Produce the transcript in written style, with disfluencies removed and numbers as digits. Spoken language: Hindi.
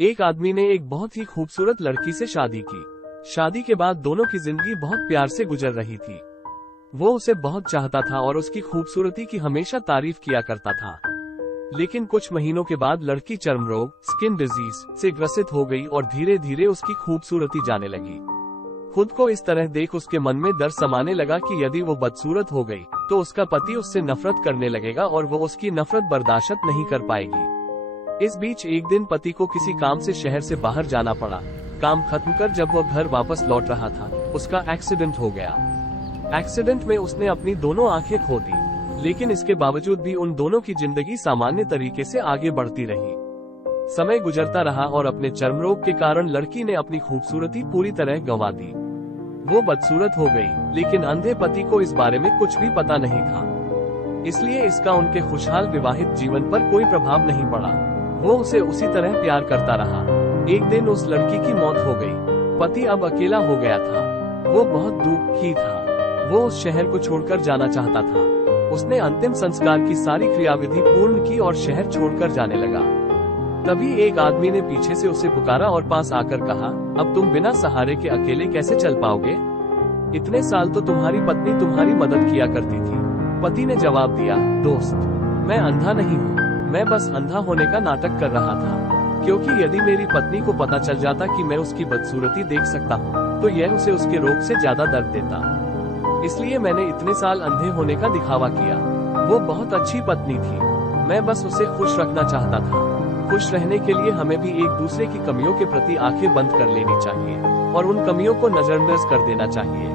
एक आदमी ने एक बहुत ही खूबसूरत लड़की से शादी की। शादी के बाद दोनों की जिंदगी बहुत प्यार से गुजर रही थी। वो उसे बहुत चाहता था और उसकी खूबसूरती की हमेशा तारीफ किया करता था। लेकिन कुछ महीनों के बाद लड़की चर्म रोग स्किन डिजीज से ग्रसित हो गई और धीरे धीरे उसकी खूबसूरती जाने लगी। खुद को इस तरह देख उसके मन में डर समाने लगा कि यदि वो बदसूरत हो गई तो उसका पति उससे नफरत करने लगेगा और वो उसकी नफरत बर्दाश्त नहीं कर पाएगी। इस बीच एक दिन पति को किसी काम से शहर से बाहर जाना पड़ा। काम खत्म कर जब वो घर वापस लौट रहा था, उसका एक्सीडेंट हो गया। एक्सीडेंट में उसने अपनी दोनों आंखें खो दी, लेकिन इसके बावजूद भी उन दोनों की जिंदगी सामान्य तरीके से आगे बढ़ती रही। समय गुजरता रहा और अपने चर्म रोग के कारण लड़की ने अपनी खूबसूरती पूरी तरह गंवा दी। वो बदसूरत हो गई, लेकिन अंधे पति को इस बारे में कुछ भी पता नहीं था, इसलिए इसका उनके खुशहाल विवाहित जीवन पर कोई प्रभाव नहीं पड़ा। वो उसे उसी तरह प्यार करता रहा। एक दिन उस लड़की की मौत हो गई। पति अब अकेला हो गया था। वो बहुत दुखी था। वो उस शहर को छोड़कर जाना चाहता था। उसने अंतिम संस्कार की सारी क्रियाविधि पूर्ण की और शहर छोड़कर जाने लगा। तभी एक आदमी ने पीछे से उसे पुकारा और पास आकर कहा, अब तुम बिना सहारे के अकेले कैसे चल पाओगे? इतने साल तो तुम्हारी पत्नी तुम्हारी मदद किया करती थी। पति ने जवाब दिया, दोस्त, मैं अंधा नहीं हूँ, मैं बस अंधा होने का नाटक कर रहा था, क्योंकि यदि मेरी पत्नी को पता चल जाता कि मैं उसकी बदसूरती देख सकता हूँ तो यह उसे उसके रोग से ज्यादा दर्द देता। इसलिए मैंने इतने साल अंधे होने का दिखावा किया। वो बहुत अच्छी पत्नी थी, मैं बस उसे खुश रखना चाहता था। खुश रहने के लिए हमें भी एक दूसरे की कमियों के प्रति आंखें बंद कर लेनी चाहिए और उन कमियों को नजरअंदाज कर देना चाहिए।